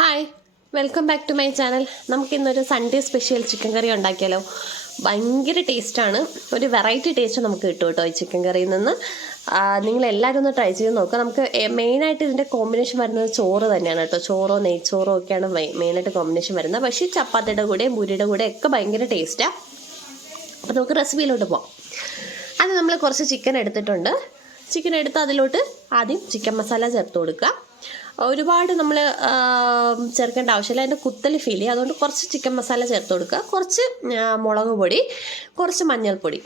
Hi welcome back to my channel നമുക്ക് ഇന്നൊരു Sunday special chicken കറി ഉണ്ടാക്കിയാലോ? ഭയങ്കര ടേസ്റ്റാണ് ഒരു വെറൈറ്റി ടേസ്റ്റ് നമുക്ക് കിട്ടും കേട്ടോ ഈ ചിക്കൻ കറിയിൽ നിന്ന്. നിങ്ങൾ എല്ലാവരും ഒന്ന് ട്രൈ ചെയ്ത് നോക്കുക. നമുക്ക് മെയിനായിട്ട് ഇതിന്റെ കോമ്പിനേഷൻ വരുന്നത് ചോറ് തന്നെയാണ് കേട്ടോ. ചോറോ നെയ്ച്ചോറോ ഒക്കെയാണ് മെയിനായിട്ട് കോമ്പിനേഷൻ വരുന്നത്. പക്ഷേ ചപ്പാത്തിയുടെ കൂടെ മുരിയുടെ കൂടെ ഒക്കെ ഭയങ്കര ടേസ്റ്റാണ് അപ്പോൾ നമുക്ക് റെസിപ്പിയിലോട്ട് പോകാം അത് നമ്മൾ കുറച്ച് ചിക്കൻ എടുത്തിട്ടുണ്ട്. ചിക്കൻ എടുത്ത് അതിലോട്ട് ആദ്യം ചിക്കൻ മസാല ചേർത്ത് കൊടുക്കുക. ഒരുപാട് നമ്മൾ ചേർക്കേണ്ട ആവശ്യമില്ല. അതിന്റെ കുത്തൽ ഫീൽ ചെയ്യുക അതുകൊണ്ട് കുറച്ച് ചിക്കൻ മസാല ചേർത്ത് കൊടുക്കുക. കുറച്ച് മുളക് പൊടി കുറച്ച് മഞ്ഞൾപ്പൊടി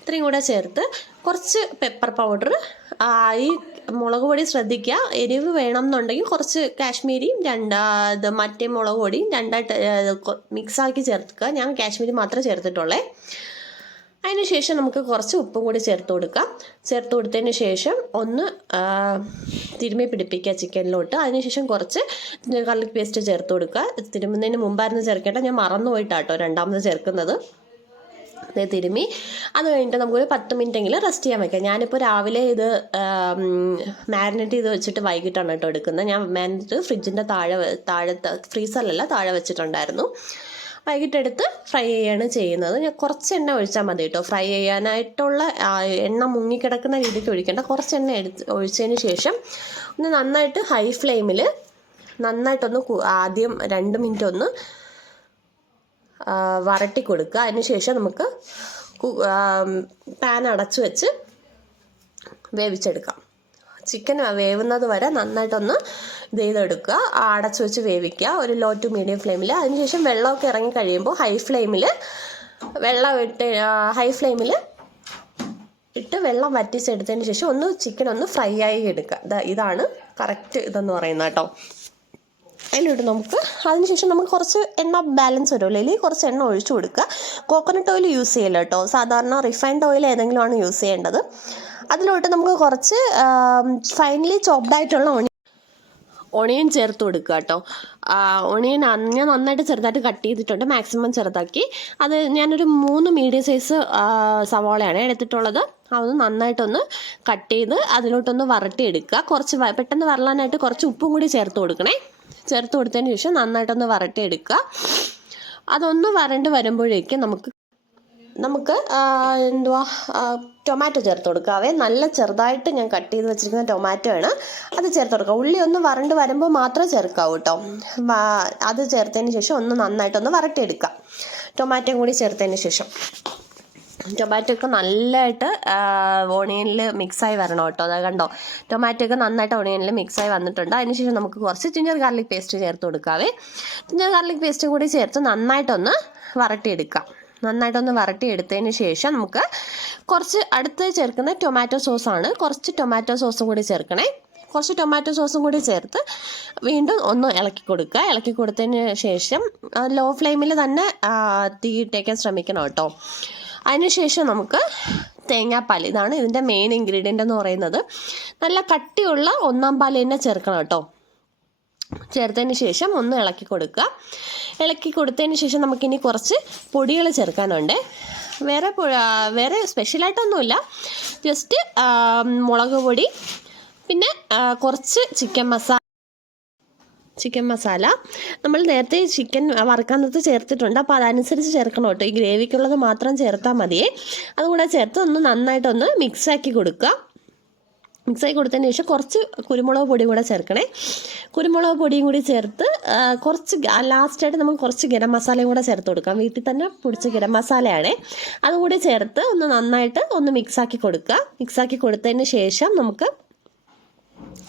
ഇത്രയും കൂടെ ചേർത്ത് കുറച്ച് പെപ്പർ പൗഡർ ഈ മുളക് പൊടി ശ്രദ്ധിക്കുക. എരിവ് വേണം എന്നുണ്ടെങ്കിൽ കുറച്ച് കാശ്മീരിയും രണ്ട് ഇത് മറ്റേ മുളക് പൊടിയും രണ്ടായിട്ട് മിക്സാക്കി ചേർക്കുക. ഞാൻ കാശ്മീരി മാത്രമേ ചേർത്തിട്ടുള്ളേ. അതിന് ശേഷം നമുക്ക് കുറച്ച് ഉപ്പും കൂടി ചേർത്ത് കൊടുക്കാം. ചേർത്ത് കൊടുത്തതിന് ശേഷം ഒന്ന് തിരുമ്മി പിടിപ്പിക്കുക ചിക്കനിലോട്ട്. അതിനുശേഷം കുറച്ച് ഗാർലിക് പേസ്റ്റ് ചേർത്ത് കൊടുക്കുക. തിരുമുന്നതിന് മുമ്പായിരുന്നു ചേർക്കേണ്ട ഞാൻ മറന്നു പോയിട്ടാട്ടോ രണ്ടാമത് ചേർക്കുന്നത്. തിരുമ്മി. അത് കഴിഞ്ഞിട്ട് നമുക്കൊരു പത്ത് മിനിറ്റ് എങ്കിലും റെസ്റ്റ് ചെയ്യാൻ വയ്ക്കാം ഞാനിപ്പോൾ രാവിലെ ഇത് മാരിനേറ്റ് ചെയ്ത് വെച്ചിട്ട് വൈകിട്ടാണ് കേട്ടോ എടുക്കുന്നത്. ഞാൻ മാരിനേറ്റ് ഫ്രിഡ്ജിന്റെ താഴെ താഴെ ഫ്രീസറിലല്ല താഴെ വെച്ചിട്ടുണ്ടായിരുന്നു. വൈകിട്ടെടുത്ത് ഫ്രൈ ചെയ്യാണ് ചെയ്യുന്നത്. ഞാൻ കുറച്ച് എണ്ണ ഒഴിച്ചാൽ മതി കേട്ടോ. ഫ്രൈ ചെയ്യാനായിട്ടുള്ള എണ്ണ മുങ്ങിക്കിടക്കുന്ന രീതിക്ക് ഒഴിക്കേണ്ട. കുറച്ച് എണ്ണ എടുത്ത് ഒഴിച്ചതിന് ശേഷം ഒന്ന് നന്നായിട്ട് ഹൈ ഫ്ലെയിമിൽ നന്നായിട്ടൊന്ന് ആദ്യം രണ്ട് മിനിറ്റ് ഒന്ന് വരട്ടി കൊടുക്കുക. അതിനുശേഷം നമുക്ക് പാൻ അടച്ചു വെച്ച് വേവിച്ചെടുക്കാം. ചിക്കൻ വേവുന്നത് വരെ നന്നായിട്ടൊന്ന് ഇത് ചെയ്തെടുക്കുക. അടച്ചു വെച്ച് വേവിക്കുക. ഒരു ലോ ടു മീഡിയം ഫ്ലെയിമിൽ അതിനുശേഷം വെള്ളമൊക്കെ ഇറങ്ങി കഴിയുമ്പോൾ ഹൈ ഫ്ലെയിമിൽ വെള്ളം ഇട്ട് ഹൈ ഫ്ലെയിമിൽ ഇട്ട് വെള്ളം വറ്റിച്ചെടുത്തതിന് ശേഷം ഒന്ന് ചിക്കൻ ഒന്ന് ഫ്രൈ ആയി എടുക്കുക. ഇതാണ് കറക്റ്റ് ഇതെന്ന് പറയുന്നത് കേട്ടോ. അതിലിട്ട് നമുക്ക് അതിനുശേഷം നമുക്ക് കുറച്ച് എണ്ണ ബാലൻസ് വരുമല്ലോ അല്ലെങ്കിൽ കുറച്ച് എണ്ണ ഒഴിച്ചു കൊടുക്കുക. കോക്കനട്ട് ഓയിൽ യൂസ് ചെയ്യില്ല കേട്ടോ. സാധാരണ റിഫൈൻഡ് ഓയിൽ ഏതെങ്കിലും ആണ് യൂസ് ചെയ്യേണ്ടത്. അതിലോട്ട് നമുക്ക് കുറച്ച് ഫൈനലി ചോപ്ഡ് ആയിട്ടുള്ള ഒണിയൻ ചേർത്ത് കൊടുക്കുക കേട്ടോ. ഒണിയൻ ഞാൻ നന്നായിട്ട് ചെറുതായിട്ട് കട്ട് ചെയ്തിട്ടുണ്ട്. മാക്സിമം ചെറുതാക്കി. അത് ഞാനൊരു മൂന്ന് മീഡിയം സൈസ് സവാളയാണ് എടുത്തിട്ടുള്ളത്. അതൊന്ന് നന്നായിട്ടൊന്ന് കട്ട് ചെയ്ത് അതിലോട്ടൊന്ന് വരട്ടിയെടുക്കുക. കുറച്ച് പെട്ടെന്ന് വരളാനായിട്ട് കുറച്ച് ഉപ്പും കൂടി ചേർത്ത് കൊടുക്കണേ. ചേർത്ത് കൊടുത്തതിന് ശേഷം നന്നായിട്ടൊന്ന് വരട്ടിയെടുക്കുക. അതൊന്ന് വരണ്ട് വരുമ്പോഴേക്കും നമുക്ക് നമുക്ക് എന്തുവാ ടൊമാറ്റോ ചേർത്ത് കൊടുക്കാവേ നല്ല ചെറുതായിട്ട് ഞാൻ കട്ട് ചെയ്ത് വെച്ചിരിക്കുന്ന ടൊമാറ്റോ ആണ്. അത് ചേർത്ത് കൊടുക്കുക ഉള്ളി ഒന്ന് വരണ്ട് വരുമ്പോൾ മാത്രം ചേർക്കാവൂ കേട്ടോ. അത് ചേർത്തതിന് ശേഷം ഒന്ന് നന്നായിട്ടൊന്ന് വരട്ടിയെടുക്കുക ടൊമാറ്റോ കൂടി ചേർത്തതിന് ശേഷം. ടൊമാറ്റോ ഒക്കെ നല്ലതായിട്ട് ഓണിയനിൽ മിക്സായി വരണം കേട്ടോ. അത് കണ്ടോ? ടൊമാറ്റോ ഒക്കെ നന്നായിട്ട് ഓണിയനിൽ മിക്സായി വന്നിട്ടുണ്ട്. അതിനുശേഷം നമുക്ക് കുറച്ച് ജിഞ്ചർ ഗാർലിക് പേസ്റ്റ് ചേർത്ത് കൊടുക്കാവേ. ജിഞ്ചർ ഗാർലിക് പേസ്റ്റ് കൂടി ചേർത്ത് നന്നായിട്ടൊന്ന് വരട്ടിയെടുക്കാം. നന്നായിട്ടൊന്ന് വരട്ടി എടുത്തതിന് ശേഷം നമുക്ക് കുറച്ച് അടുത്ത് ചേർക്കുന്ന ടൊമാറ്റോ സോസാണ് കുറച്ച് ടൊമാറ്റോ സോസും കൂടി ചേർക്കണേ. കുറച്ച് ടൊമാറ്റോ സോസും കൂടി ചേർത്ത് വീണ്ടും ഒന്ന് ഇളക്കി കൊടുക്കുക. ഇളക്കി കൊടുത്തതിന് ശേഷം ലോ ഫ്ലെയിമിൽ തന്നെ തീയിട്ടേക്കാൻ ശ്രമിക്കണം കേട്ടോ. അതിനുശേഷം നമുക്ക് തേങ്ങാപ്പാൽ ഇതാണ് ഇതിന്റെ മെയിൻ ഇൻഗ്രീഡിയന്റ് എന്ന് പറയുന്നത്. നല്ല കട്ടിയുള്ള ഒന്നാം പാൽ തന്നെ ചേർക്കണം കേട്ടോ. ചേർത്തതിന് ശേഷം ഒന്ന് ഇളക്കി കൊടുക്കുക. ഇളക്കി കൊടുത്തതിന് ശേഷം നമുക്കിനി കുറച്ച് പൊടികൾ ചേർക്കാനുണ്ട്. വേറെ വേറെ സ്പെഷ്യലായിട്ടൊന്നുമില്ല. ജസ്റ്റ് മുളക് പൊടി പിന്നെ കുറച്ച് ചിക്കൻ മസാല ചിക്കൻ മസാല. നമ്മൾ നേരത്തെ ചിക്കൻ വറുക്കാൻ നേരത്ത് ചേർത്തിട്ടുണ്ട്. അപ്പോൾ അതനുസരിച്ച് ചേർക്കണം കേട്ടോ. ഈ ഗ്രേവിക്കുള്ളത് മാത്രം ചേർത്താൽ മതിയേ. അതുകൂടെ ചേർത്ത് ഒന്ന് നന്നായിട്ടൊന്ന് മിക്സാക്കി കൊടുക്കുക. മിക്സാക്കി കൊടുത്തതിന് ശേഷം കുറച്ച് കുരുമുളക് പൊടി കൂടെ ചേർക്കണേ. കുരുമുളക് പൊടിയും കൂടി ചേർത്ത് കുറച്ച് ലാസ്റ്റായിട്ട് നമുക്ക് കുറച്ച് ഗരം മസാലയും കൂടെ ചേർത്ത് കൊടുക്കാം. വീട്ടിൽ തന്നെ പൊടിച്ച ഗരം മസാലയാണ്. അതും കൂടി ചേർത്ത് ഒന്ന് നന്നായിട്ട് ഒന്ന് മിക്സാക്കി കൊടുക്കുക. മിക്സാക്കി കൊടുത്തതിന് ശേഷം നമുക്ക്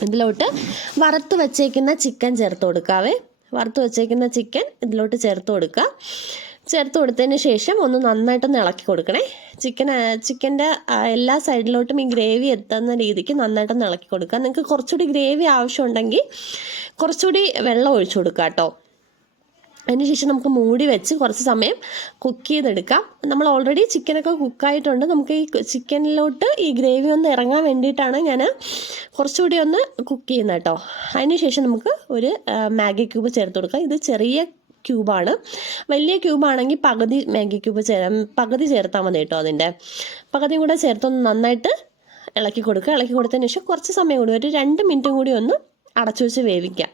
ഇതിലോട്ട് വറുത്ത് വെച്ചേക്കുന്ന ചിക്കൻ ചേർത്ത് കൊടുക്കാവേ. വറുത്ത് വെച്ചേക്കുന്ന ചിക്കൻ ഇതിലോട്ട് ചേർത്ത് കൊടുക്കുക. ചേർത്ത് കൊടുത്തതിന് ശേഷം ഒന്ന് നന്നായിട്ടൊന്ന് ഇളക്കി കൊടുക്കണേ. ചിക്കൻ ചിക്കന്റെ എല്ലാ സൈഡിലോട്ടും ഈ ഗ്രേവി എത്തുന്ന രീതിക്ക് നന്നായിട്ടൊന്ന് ഇളക്കി കൊടുക്കുക. നിങ്ങൾക്ക് കുറച്ചുകൂടി ഗ്രേവി ആവശ്യമുണ്ടെങ്കിൽ കുറച്ചുകൂടി വെള്ളം ഒഴിച്ചു കൊടുക്കുക കേട്ടോ. അതിനുശേഷം നമുക്ക് മൂടി വെച്ച് കുറച്ച് സമയം കുക്ക് ചെയ്തെടുക്കാം. നമ്മൾ ഓൾറെഡി ചിക്കനൊക്കെ കുക്കായിട്ടുണ്ട് നമുക്ക് ഈ ചിക്കനിലോട്ട് ഈ ഗ്രേവി ഒന്ന് ഇറങ്ങാൻ വേണ്ടിയിട്ടാണ് ഞാൻ കുറച്ചുകൂടി ഒന്ന് കുക്ക് ചെയ്യുന്നത് കേട്ടോ. അതിനുശേഷം നമുക്ക് ഒരു മാഗി ക്യൂബ് ചേർത്ത് കൊടുക്കാം. ഇത് ചെറിയ ക്യൂബാണ്. വലിയ ക്യൂബാണെങ്കിൽ പകുതി മാഗി ക്യൂബ് ചേ പകുതി ചേർത്താൽ മതി കേട്ടോ അതിന്റെ. പകുതിയും കൂടെ ചേർത്തൊന്ന് നന്നായിട്ട് ഇളക്കി കൊടുക്കുക. ഇളക്കി കൊടുത്തതിന് ശേഷം കുറച്ച് സമയം കൂടി ഒരു രണ്ട് മിനിറ്റും കൂടി ഒന്ന് അടച്ചു വെച്ച് വേവിക്കാം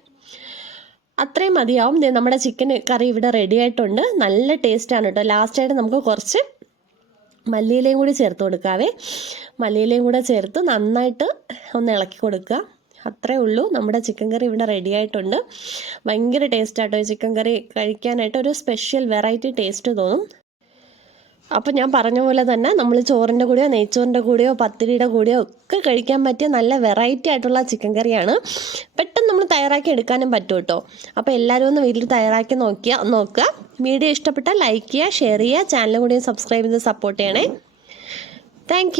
അത്രയും മതിയാവും. നമ്മുടെ ചിക്കൻ കറി ഇവിടെ റെഡി ആയിട്ടുണ്ട്. നല്ല ടേസ്റ്റാണ് കേട്ടോ. ലാസ്റ്റായിട്ട് നമുക്ക് കുറച്ച് മല്ലിയിലയും കൂടി ചേർത്ത് കൊടുക്കാവേ. മല്ലിയിലയും കൂടെ ചേർത്ത് നന്നായിട്ട് ഒന്ന് ഇളക്കി കൊടുക്കുക. അത്രേ ഉള്ളൂ. നമ്മുടെ ചിക്കൻ കറി ഇവിടെ റെഡി ആയിട്ടുണ്ട്. ഭയങ്കര ടേസ്റ്റ് ആട്ടോ ചിക്കൻ കറി കഴിക്കാനായിട്ട്. ഒരു സ്പെഷ്യൽ വെറൈറ്റി ടേസ്റ്റ് തോന്നും. അപ്പോൾ ഞാൻ പറഞ്ഞ പോലെ തന്നെ നമ്മൾ ചോറിന്റെ കൂടെയോ നെയ്ച്ചോറിന്റെ കൂടെയോ പത്തിരിയുടെ കൂടെയോ ഒക്കെ കഴിക്കാൻ പറ്റിയ നല്ല വെറൈറ്റി ആയിട്ടുള്ള ചിക്കൻ കറിയാണ് പെട്ടെന്ന് നമ്മൾ തയ്യാറാക്കി എടുക്കാനും പറ്റും കേട്ടോ. അപ്പോൾ എല്ലാവരും ഒന്ന് വീട്ടിൽ തയ്യാറാക്കി നോക്കിയാൽ നോക്കുക. വീഡിയോ ഇഷ്ടപ്പെട്ടാൽ ലൈക്ക് ചെയ്യുക ഷെയർ ചെയ്യുക. ചാനലും കൂടി സബ്സ്ക്രൈബ് ചെയ്ത് സപ്പോർട്ട് ചെയ്യണേ. താങ്ക്